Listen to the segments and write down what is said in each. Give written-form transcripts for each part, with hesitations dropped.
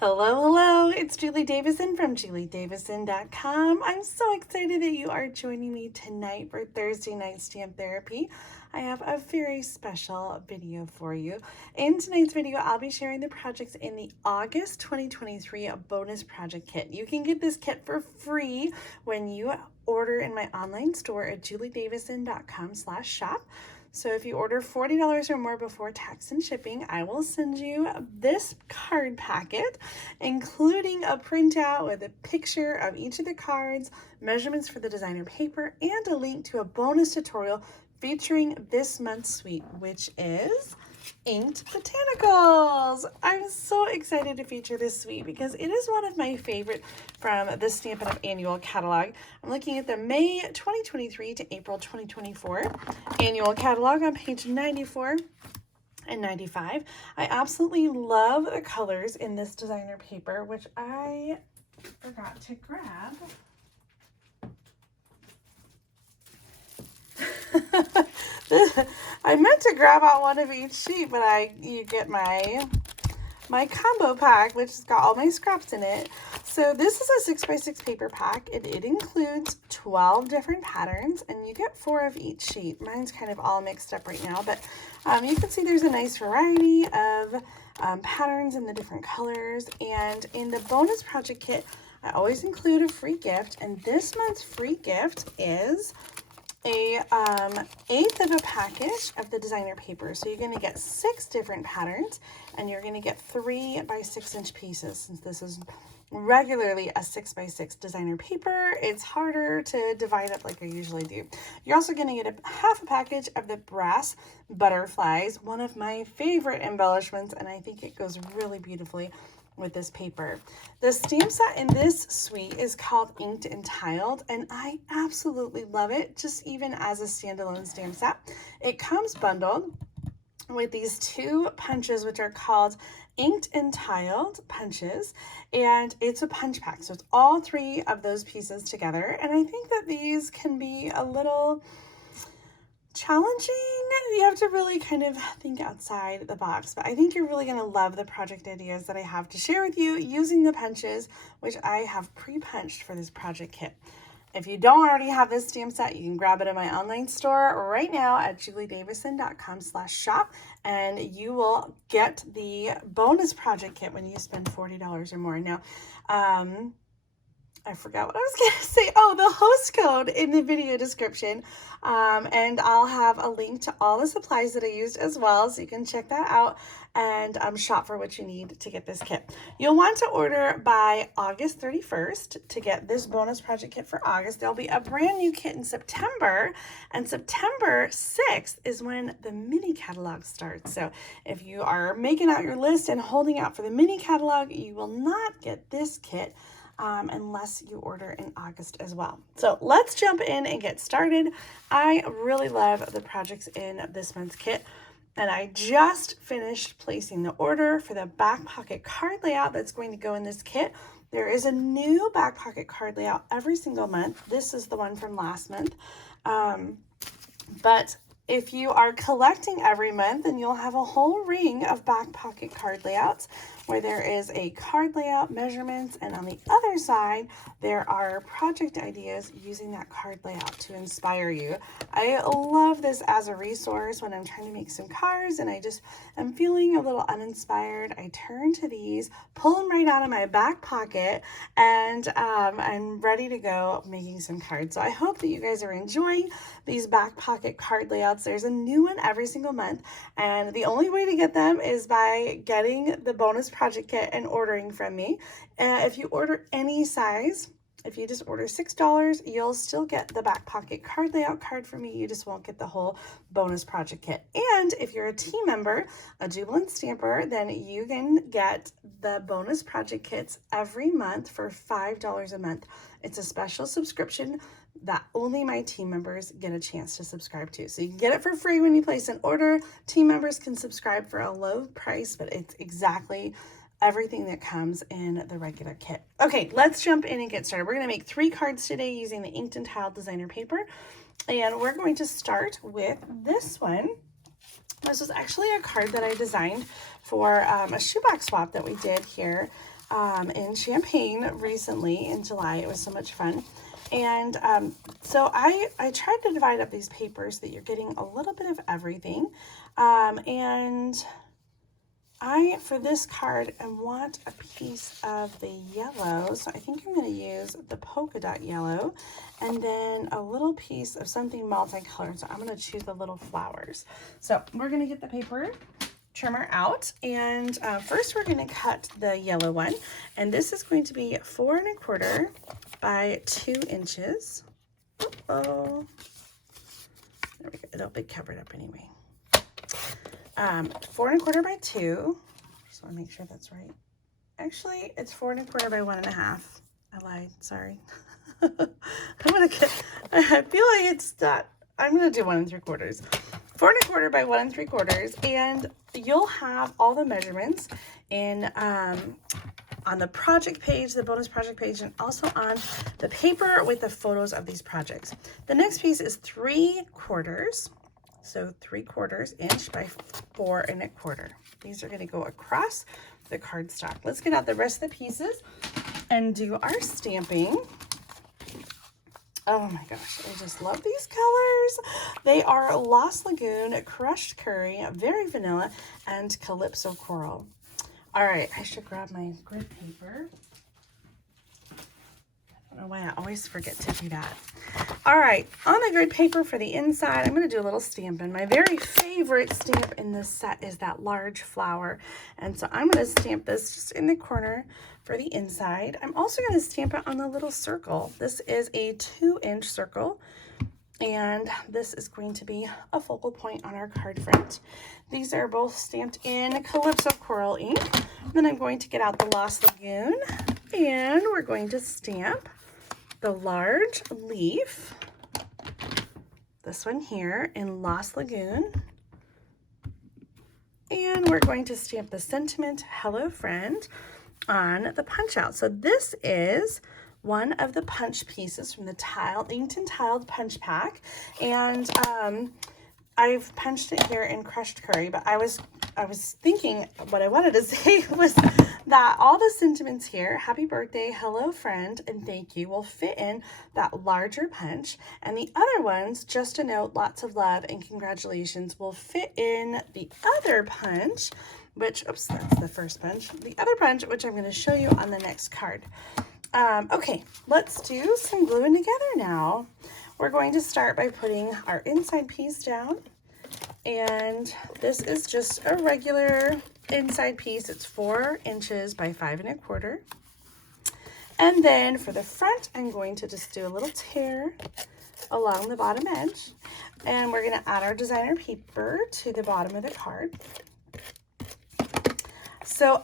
Hello, hello, it's Julie Davison from juliedavison.com. I'm so excited that you are joining me tonight for Thursday night stamp therapy. I have a very special video for you. In tonight's video, I'll be sharing the projects in the August 2023 bonus project kit. You can get this kit for free when you order in my online store at juliedavison.com/shop. So if you order $40 or more before tax and shipping, I will send you this card packet, including a printout with a picture of each of the cards, measurements for the designer paper, and a link to a bonus tutorial featuring this month's suite, which is Inked Botanicals. I'm so excited to feature this suite because it is one of my favorite from the Stampin' Up! Annual catalog. I'm looking at the May 2023 to April 2024 annual catalog on page 94 and 95. I absolutely love the colors in this designer paper, which I forgot to grab. I meant to grab out one of each sheet, but you get my combo pack, which has got all my scraps in it. So this is a 6x6 paper pack. It includes 12 different patterns, and you get 4 of each sheet. Mine's kind of all mixed up right now, but you can see there's a nice variety of patterns in the different colors. And in the bonus project kit, I always include a free gift, and this month's free gift is a eighth of a package of the designer paper. So you're going to get 6 different patterns, and you're going to get 3 by 6 inch pieces. Since this is regularly a 6x6 designer paper, it's harder to divide up like I usually do. You're also going to get a half a package of the brass butterflies, one of my favorite embellishments, and I think it goes really beautifully with this paper. The stamp set in this suite is called Inked and Tiled, and I absolutely love it, just even as a standalone stamp set. It comes bundled with these 2 punches, which are called Inked and Tiled punches, and it's a punch pack. So it's all 3 of those pieces together, and I think that these can be a little challenging. You have to really kind of think outside the box, but I think you're really going to love the project ideas that I have to share with you using the punches, which I have pre-punched for this project kit. If you don't already have this stamp set, you can grab it in my online store right now at juliedavison.com/shop, and you will get the bonus project kit when you spend $40 or more. Now, I forgot what I was going to say. Oh, the host code in the video description. And I'll have a link to all the supplies that I used as well, so you can check that out and shop for what you need to get this kit. You'll want to order by August 31st to get this bonus project kit for August. There'll be a brand new kit in September, and September 6th is when the mini catalog starts. So if you are making out your list and holding out for the mini catalog, you will not get this kit unless you order in August as well. So let's jump in and get started. I really love the projects in this month's kit, and I just finished placing the order for the back pocket card layout that's going to go in this kit. There is a new back pocket card layout every single month. This is the one from last month. But if you are collecting every month, then you'll have a whole ring of back pocket card layouts where there is a card layout, measurements, and on the other side, there are project ideas using that card layout to inspire you. I love this as a resource when I'm trying to make some cards and I just am feeling a little uninspired. I turn to these, pull them right out of my back pocket, and I'm ready to go making some cards. So I hope that you guys are enjoying these back pocket card layouts. There's a new one every single month, and the only way to get them is by getting the bonus project kit and ordering from me. If you order any size, if you just order $6, you'll still get the back pocket card layout card from me. You just won't get the whole bonus project kit. And if you're a team member, a Jubilant Stamper, then you can get the bonus project kits every month for $5 a month. It's a special subscription that only my team members get a chance to subscribe to. So you can get it for free when you place an order. Team members can subscribe for a low price, but it's exactly everything that comes in the regular kit. Okay, let's jump in and get started. We're going to make 3 cards today using the Inked and Tiled designer paper. And we're going to start with this one. This was actually a card that I designed for a shoebox swap that we did here in Champaign recently in July. It was so much fun. And so I tried to divide up these papers so that you're getting a little bit of everything. And for this card, I want a piece of the yellow. So I think I'm going to use the polka dot yellow and then a little piece of something multicolored. So I'm going to choose the little flowers. So we're going to get the paper trimmer out, and first we're going to cut the yellow one, and this is going to be 4 1/4 by 2 inches. Oh, there we go. It'll be covered up anyway. 4 1/4 by 2. Just want to make sure that's right. Actually, it's 4 1/4 by 1 1/2. I lied. Sorry. I feel like it's not. I'm gonna do 1 3/4. 4 1/4 by 1 3/4, and you'll have all the measurements in on the project page, the bonus project page, and also on the paper with the photos of these projects. The next piece is 3/4, so 3/4 inch by 4 1/4. These are going to go across the cardstock. Let's get out the rest of the pieces and do our stamping. Oh my gosh, I just love these colors. They are Lost Lagoon, Crushed Curry, Very Vanilla, and Calypso Coral. All right, I should grab my grid paper. I don't know why I always forget to do that. All right, on the grid paper for the inside, I'm going to do a little stamping. My very favorite stamp in this set is that large flower. And so I'm going to stamp this just in the corner for the inside. I'm also going to stamp it on the little circle. This is a 2-inch circle, and this is going to be a focal point on our card front. These are both stamped in Calypso Coral ink. Then I'm going to get out the Lost Lagoon, and we're going to stamp the large leaf, this one here in Lost Lagoon, and we're going to stamp the sentiment Hello Friend on the punch out. So this is one of the punch pieces from the inked and tiled punch pack, and I've punched it here in Crushed Curry, but I was thinking what I wanted to say was that all the sentiments here, happy birthday, hello friend, and thank you, will fit in that larger punch, and the other ones, just a note, lots of love, and congratulations, will fit in the other punch, which, oops, that's the first punch, the other punch, which I'm going to show you on the next card. Okay, let's do some gluing together now. We're going to start by putting our inside piece down, and this is just a regular inside piece. It's 4 inches by 5 1/4. And then for the front, I'm going to just do a little tear along the bottom edge, and we're going to add our designer paper to the bottom of the card. So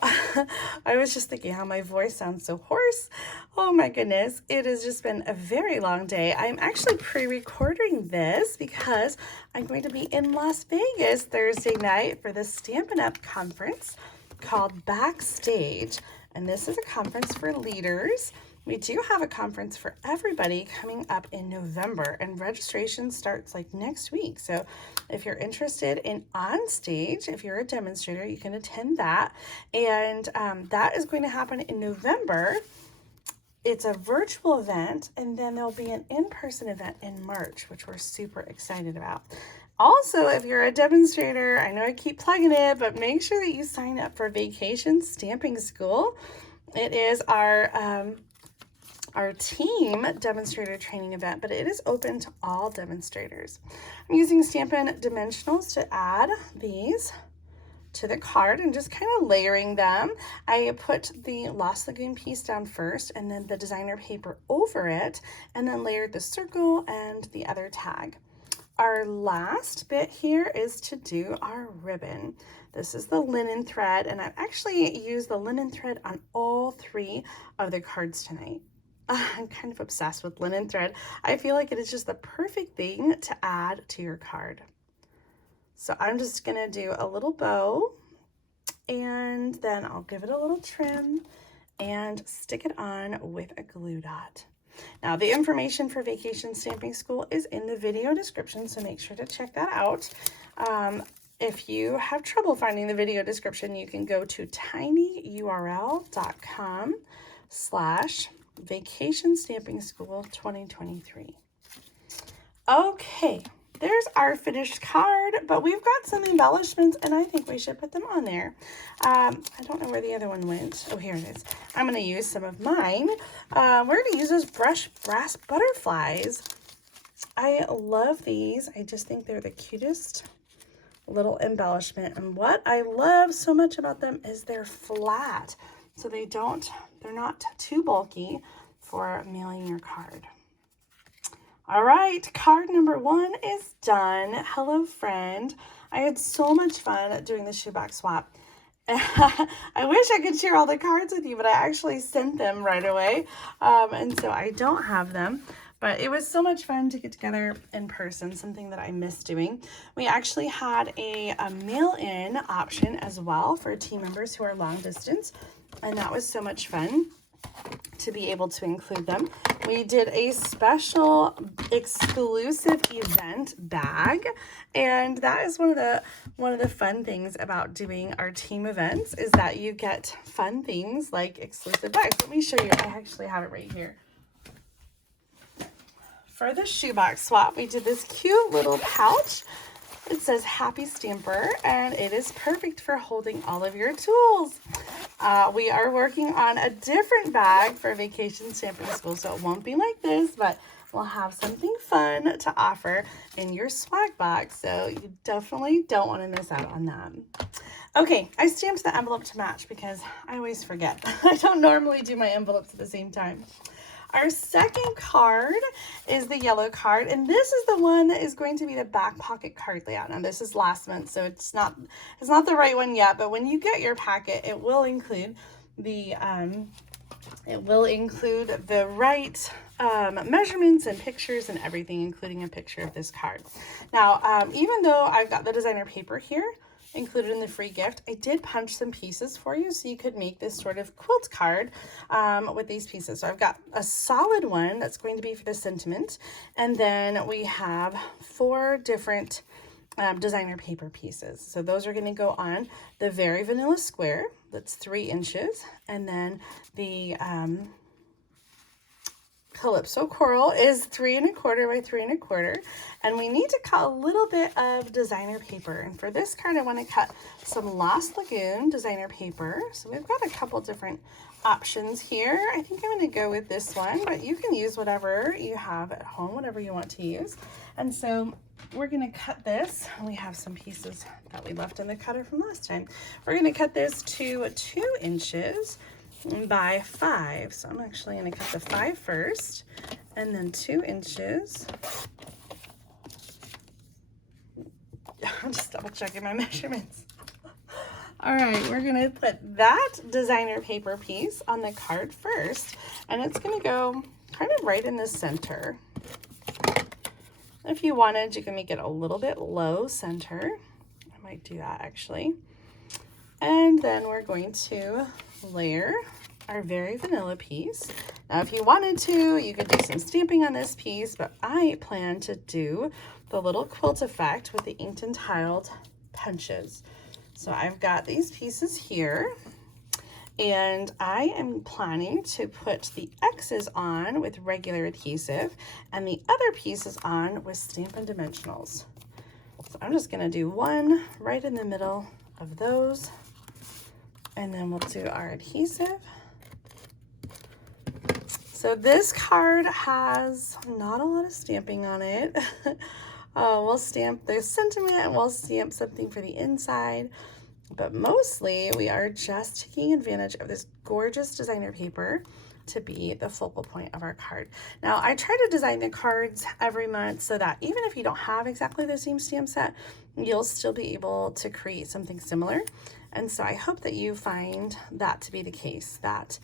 I was just thinking how my voice sounds so hoarse. Oh my goodness, it has just been a very long day. I'm actually pre-recording this because I'm going to be in Las Vegas Thursday night for the Stampin' Up conference called Backstage. And this is a conference for leaders. We do have a conference for everybody coming up in November, and registration starts like next week. So if you're interested in on stage, if you're a demonstrator, you can attend that. And that is going to happen in November. It's a virtual event, and then there'll be an in-person event in March, which we're super excited about. Also, if you're a demonstrator, I know I keep plugging it, but make sure that you sign up for Vacation Stamping School. It is our team demonstrator training event, but it is open to all demonstrators. I'm using Stampin' Dimensionals to add these to the card and just kind of layering them. I put the Lost Lagoon piece down first, and then the designer paper over it, and then layered the circle and the other tag. Our last bit here is to do our ribbon. This is the linen thread, and I've actually used the linen thread on all 3 of the cards tonight. I'm kind of obsessed with linen thread. I feel like it is just the perfect thing to add to your card. So I'm just gonna do a little bow, and then I'll give it a little trim and stick it on with a glue dot. Now, the information for Vacation Stamping School is in the video description, so make sure to check that out. if you have trouble finding the video description, you can go to tinyurl.com/vacation stamping school 2023. Okay, there's our finished card, but we've got some embellishments and I think we should put them on there. I don't know where the other one went. Oh, here it is. I'm going to use some of mine. We're going to use those brass butterflies. I love these. I just think they're the cutest little embellishment. And what I love so much about them is they're flat. So they're not too bulky for mailing your card. All right, card number 1 is done. Hello, friend. I had so much fun doing the shoebox swap. I wish I could share all the cards with you, but I actually sent them right away. And so I don't have them. But it was so much fun to get together in person, something that I miss doing. We actually had a mail-in option as well for team members who are long distance. And that was so much fun to be able to include them. We did a special exclusive event bag, and that is one of the fun things about doing our team events is that you get fun things like exclusive bags. Let me show you. I actually have it right here. For the shoebox swap, we did this cute little pouch. It says Happy Stamper, and it is perfect for holding all of your tools. We are working on a different bag for Vacation Stamping School, so it won't be like this, but we'll have something fun to offer in your swag box, so you definitely don't want to miss out on that. Okay, I stamped the envelope to match because I always forget. I don't normally do my envelopes at the same time. Our second card is the yellow card, and this is the one that is going to be the back pocket card layout. Now this is last month, so it's not the right one yet, but when you get your packet, it will include the right measurements and pictures and everything, including a picture of this card. Now, even though I've got the designer paper here included in the free gift, I did punch some pieces for you so you could make this sort of quilt card with these pieces. So I've got a solid one that's going to be for the sentiment, and then we have 4 different designer paper pieces. So those are going to go on the very vanilla square that's 3 inches, and then the Calypso Coral is 3 1/4 by 3 1/4, and we need to cut a little bit of designer paper. And for this card, I want to cut some Lost Lagoon designer paper. So we've got a couple different options here. I think I'm going to go with this one, but you can use whatever you have at home, whatever you want to use. And so we're going to cut this. We have some pieces that we left in the cutter from last time. We're going to cut this to 2 inches by 5. So I'm actually going to cut the 5 first, and then 2 inches. I'm just double checking my measurements. All right, we're going to put that designer paper piece on the card first, and it's going to go kind of right in the center. If you wanted, you can make it a little bit low center. I might do that actually. And then we're going to layer our very vanilla piece. Now, if you wanted to, you could do some stamping on this piece, but I plan to do the little quilt effect with the inked and tiled punches. So I've got these pieces here, and I am planning to put the X's on with regular adhesive and the other pieces on with Stampin' Dimensionals. So I'm just gonna do one right in the middle of those, and then we'll do our adhesive. So this card has not a lot of stamping on it. We'll stamp the sentiment and we'll stamp something for the inside, but mostly we are just taking advantage of this gorgeous designer paper to be the focal point of our card. Now, I try to design the cards every month so that even if you don't have exactly the same stamp set, you'll still be able to create something similar. And so I hope that you find that to be the case, that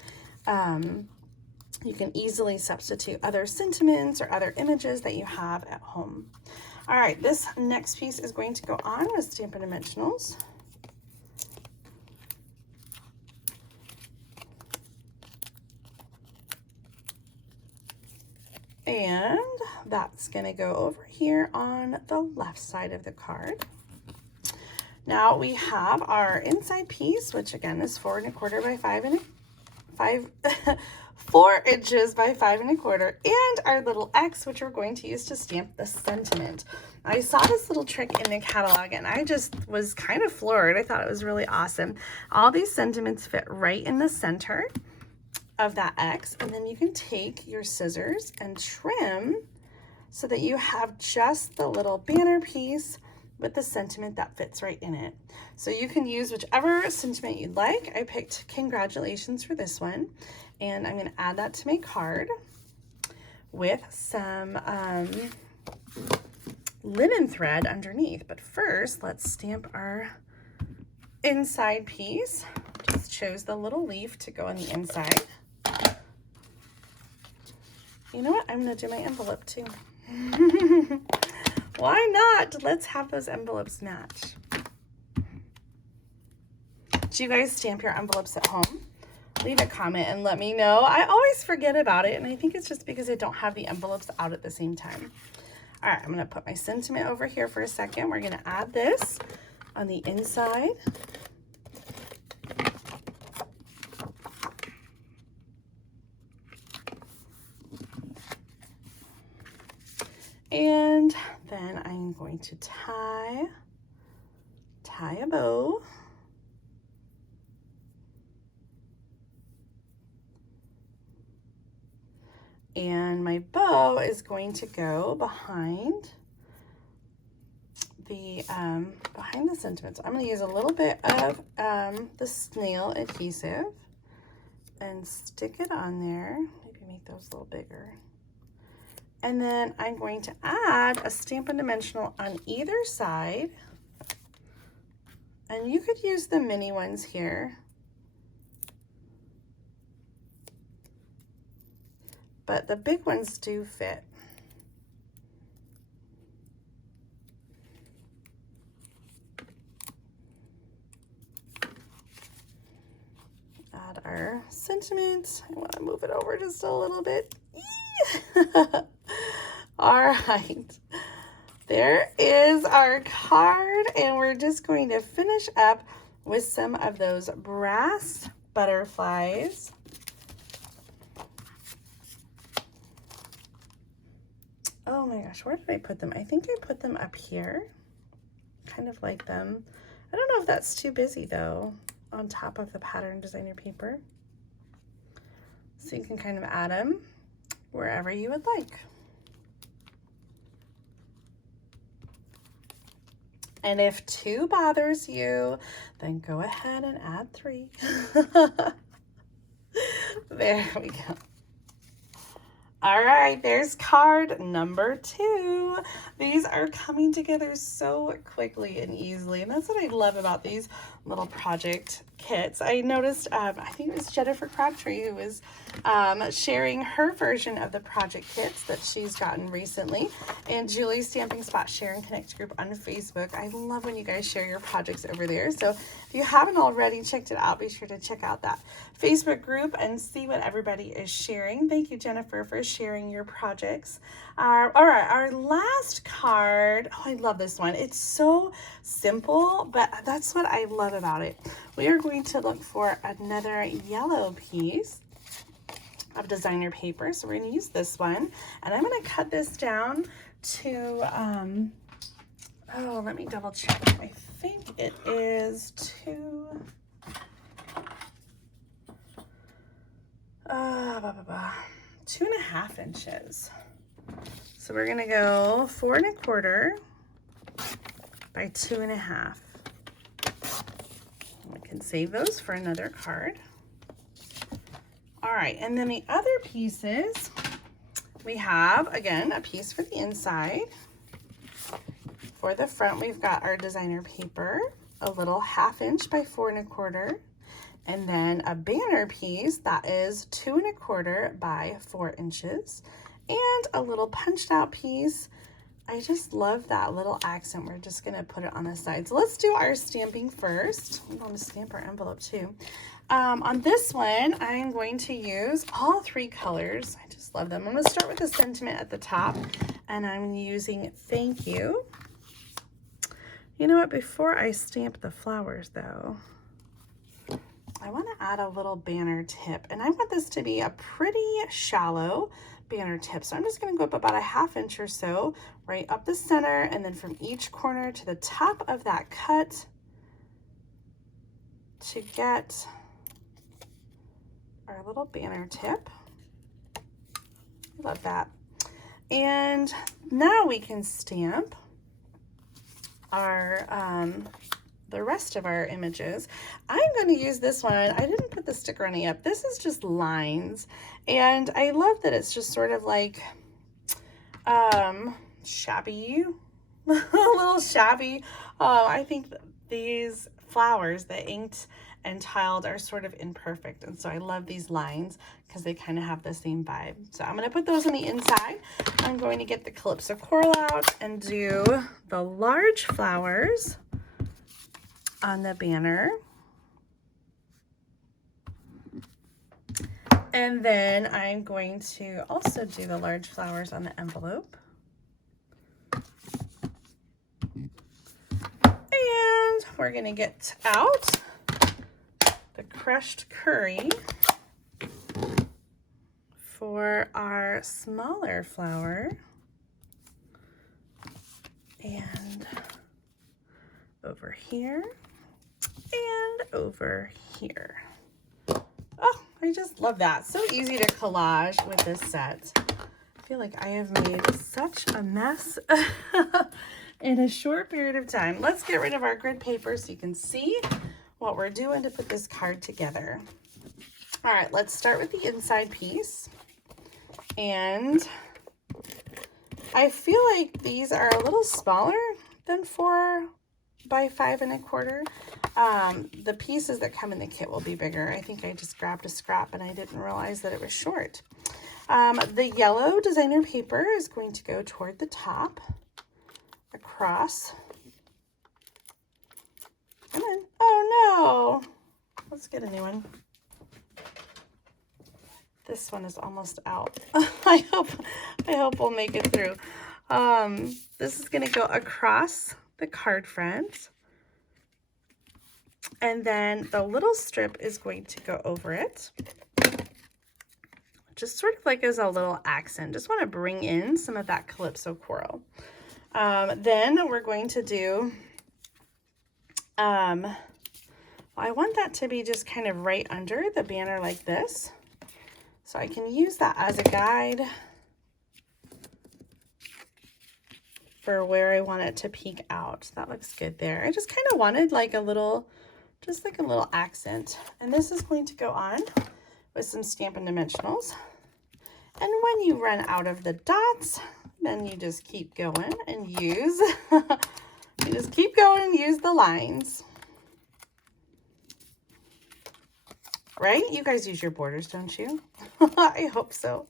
you can easily substitute other sentiments or other images that you have at home. All right, this next piece is going to go on with Stampin' Dimensionals. And that's going to go over here on the left side of the card. Now we have our inside piece, which again is 4 1/4 by 4 inches by 5 1/4, and our little X, which we're going to use to stamp the sentiment. I saw this little trick in the catalog and I just was kind of floored. I thought it was really awesome. All these sentiments fit right in the center of that X, and then you can take your scissors and trim so that you have just the little banner piece with the sentiment that fits right in it. So you can use whichever sentiment you'd like. I picked congratulations for this one, and I'm gonna add that to my card with some linen thread underneath. But first, let's stamp our inside piece. Just chose the little leaf to go on the inside. You know what? I'm gonna do my envelope too. Why not? Let's have those envelopes match. Do you guys stamp your envelopes at home? Leave a comment and let me know. I always forget about it, and I think it's just because I don't have the envelopes out at the same time. All right, I'm gonna put my sentiment over here for a second. We're gonna add this on the inside. And then I'm going to tie a bow. And my bow is going to go behind the sentiment. So I'm going to use a little bit of the snail adhesive and stick it on there. Maybe make those a little bigger. And then I'm going to add a Stampin' Dimensional on either side. And you could use the mini ones here. But the big ones do fit. Add our sentiment. I want to move it over just a little bit. All right, there is our card, and we're just going to finish up with some of those brass butterflies. Oh my gosh, where did I put them? I think I put them up here, kind of like them. I don't know if that's too busy though, on top of the pattern designer paper. So you can kind of add them wherever you would like. And if 2 bothers you, then go ahead and add 3. There we go. All right, there's card number 2. These are coming together so quickly and easily, and that's what I love about these little project kits. I noticed, I think it was Jennifer Crabtree who was sharing her version of the project kits that she's gotten recently, and Julie's Stamping Spot Share and Connect group on Facebook. I love when you guys share your projects over there. So if you haven't already checked it out, be sure to check out that Facebook group and see what everybody is sharing. Thank you, Jennifer, for sharing your projects. All right, our last card. Oh, I love this one. It's so simple, but that's what I love about it. We are going to look for another yellow piece of designer paper. So we're going to use this one, and I'm going to cut this down to, oh, let me double check. I think it is 2.5 inches. So we're gonna go 4 1/4 by 2.5. We can save those for another card. All right, and then the other pieces, we have, again, a piece for the inside. For the front, we've got our designer paper, a little 1/2 inch by 4 1/4, and then a banner piece that is 2 1/4 by 4 inches, and a little punched out piece. I just love that little accent. We're just gonna put it on the side. So let's do our stamping first. I'm going to stamp our envelope too. On this one, I'm going to use all 3 colors. I just love them. I'm gonna start with the sentiment at the top, and I'm using thank you. You know what, before I stamp the flowers though, I want to add a little banner tip, and I want this to be a pretty shallow banner tip. So I'm just going to go up about a 1/2 inch or so, right up the center, and then from each corner to the top of that cut to get our little banner tip. I love that. And now we can stamp our the rest of our images. I'm going to use this one. I didn't put the sticker on it yet. This is just lines, and I love that it's just sort of like shabby, a little shabby. I think these flowers, the inked and tiled, are sort of imperfect, and so I love these lines because they kind of have the same vibe. So I'm going to put those on the inside. I'm going to get the Calypso Coral out and do the large flowers on the banner. And then I'm going to also do the large flowers on the envelope. And we're going to get out the crushed curry for our smaller flower. And over here and over here. Oh, I just love that. So easy to collage with this set. I feel like I have made such a mess in a short period of time. Let's get rid of our grid paper so you can see what we're doing to put this card together. All right, let's start with the inside piece. And I feel like these are a little smaller than 4 by 5 1/4. The pieces that come in the kit will be bigger. I think I just grabbed a scrap and I didn't realize that it was short. The yellow designer paper is going to go toward the top, across. Come on. Oh no. Let's get a new one. This one is almost out. I hope we'll make it through. This is going to go across the card front, and then the little strip is going to go over it, just sort of like as a little accent. Just want to bring in some of that Calypso Coral. Then we're going to do, I want that to be just kind of right under the banner like this, so I can use that as a guide for where I want it to peek out. That looks good there. I just kind of wanted like a little, just like a little accent. And this is going to go on with some Stampin' Dimensionals. And when you run out of the dots, then you just keep going and use, you just keep going and use the lines. Right? You guys use your borders, don't you? I hope so.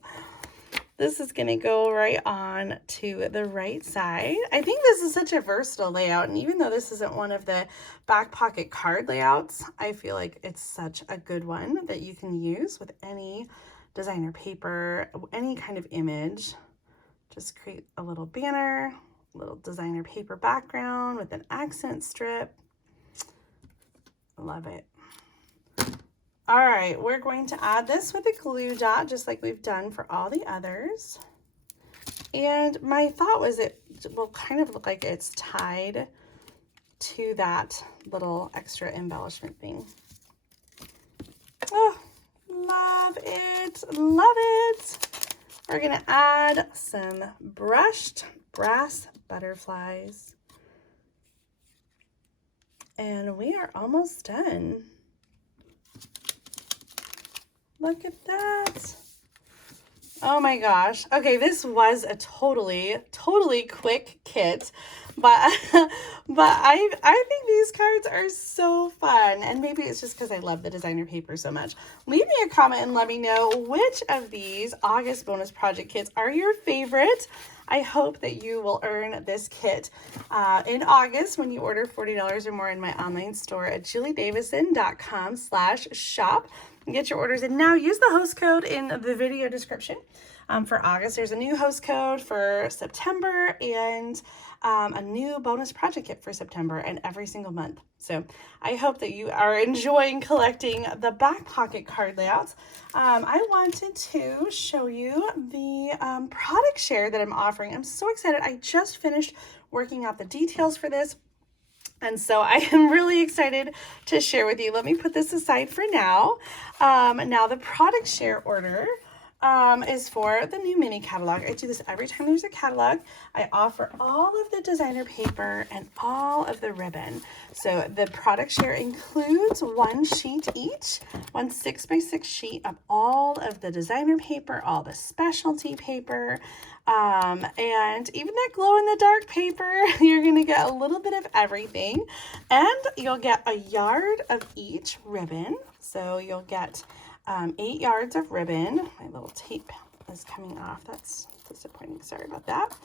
This is going to go right on to the right side. I think this is such a versatile layout, and even though this isn't one of the back pocket card layouts, I feel like it's such a good one that you can use with any designer paper, any kind of image. Just create a little banner, a little designer paper background with an accent strip. Love it. All right, we're going to add this with a glue dot, just like we've done for all the others. And my thought was it will kind of look like it's tied to that little extra embellishment thing. Oh, love it, love it. We're gonna add some brushed brass butterflies. And we are almost done. Look at that. Oh my gosh. Okay, this was a totally quick kit, but I think these cards are so fun, and maybe it's just because I love the designer paper so much. Leave me a comment and let me know which of these August bonus project kits are your favorite. I hope that you will earn this kit in August when you order $40 or more in my online store at juliedavison.com/shop. and get your orders in now. Use the host code in the video description. For August, there's a new host code for September and a new bonus project kit for September and every single month. So I hope that you are enjoying collecting the back pocket card layouts. I wanted to show you the product share that I'm offering. I'm so excited. I just finished working out the details for this. And so I am really excited to share with you. Let me put this aside for now. Now the product share order is for the new mini catalog. I do this every time there's a catalog. I offer all of the designer paper and all of the ribbon. So the product share includes one sheet each, one 6x6 sheet of all of the designer paper, all the specialty paper, and even that glow in the dark paper. You're going to get a little bit of everything, and you'll get a yard of each ribbon. So you'll get 8 yards of ribbon. My little tape is coming off. That's disappointing. Sorry about that.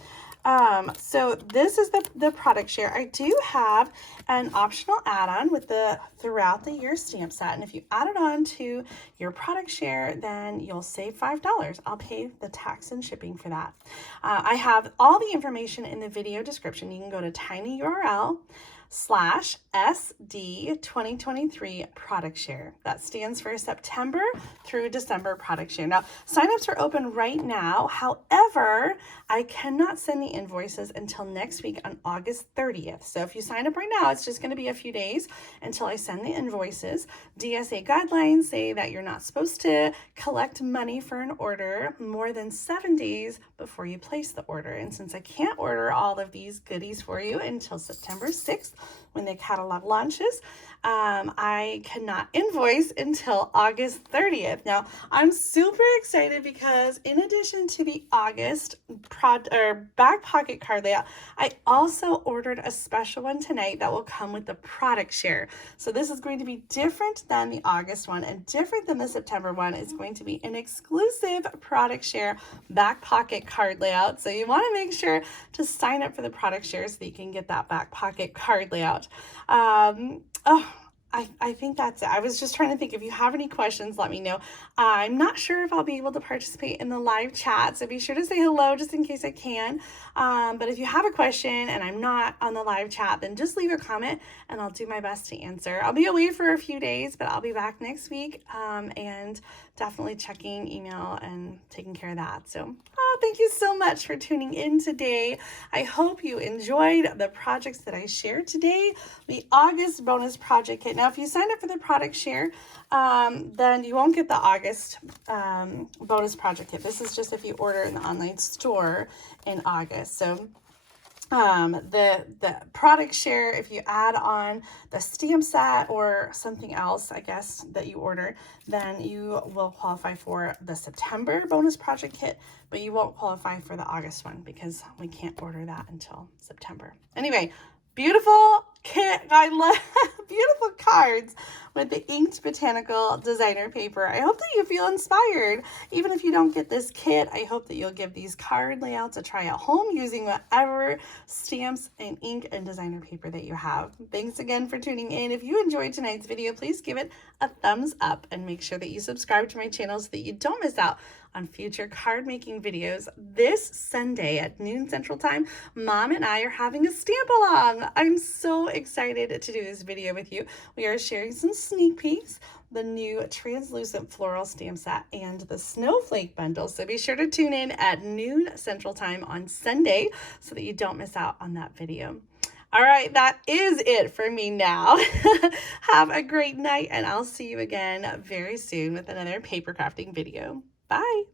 So this is the product share. I do have an optional add-on with the throughout the year stamp set. And if you add it on to your product share, then you'll save $5. I'll pay the tax and shipping for that. I have all the information in the video description. You can go to tinyurl/SD 2023 product share. That stands for September through December product share. Now, signups are open right now. However, I cannot send the invoices until next week on August 30th. So if you sign up right now, it's just going to be a few days until I send the invoices. DSA guidelines say that you're not supposed to collect money for an order more than 7 days before you place the order. And since I can't order all of these goodies for you until September 6th, when the catalog launches, I cannot invoice until August 30th. Now, I'm super excited because in addition to the August back pocket card layout, I also ordered a special one tonight that will come with the product share. So this is going to be different than the August one and different than the September one. It's going to be an exclusive product share back pocket card layout. So you want to make sure to sign up for the product share so that you can get that back pocket card layout. I think that's it. I was just trying to think, if you have any questions, let me know. I'm not sure if I'll be able to participate in the live chat, so be sure to say hello just in case I can. But if you have a question and I'm not on the live chat, then just leave a comment and I'll do my best to answer. I'll be away for a few days, but I'll be back next week, and definitely checking email and taking care of that. So, thank you so much for tuning in today. I hope you enjoyed the projects that I shared today. The August bonus project kit. Now, if you sign up for the product share, then you won't get the August bonus project kit. This is just if you order in the online store in August. So the product share, if you add on the stamp set or something else, I guess, that you order, then you will qualify for the September bonus project kit, but you won't qualify for the August one because we can't order that until September. Anyway, beautiful kit. I love beautiful cards with the inked botanical designer paper. I hope that you feel inspired. Even if you don't get this kit, I hope that you'll give these card layouts a try at home using whatever stamps and ink and designer paper that you have. Thanks again for tuning in. If you enjoyed tonight's video, please give it a thumbs up and make sure that you subscribe to my channel so that you don't miss out on future card making videos. This Sunday at noon Central Time, Mom and I are having a stamp along. I'm so excited to do this video with you. We are sharing some sneak peeks, the new translucent floral stamp set and the snowflake bundle. So be sure to tune in at noon Central Time on Sunday so that you don't miss out on that video. All right, that is it for me now. Have a great night, and I'll see you again very soon with another paper crafting video. Bye.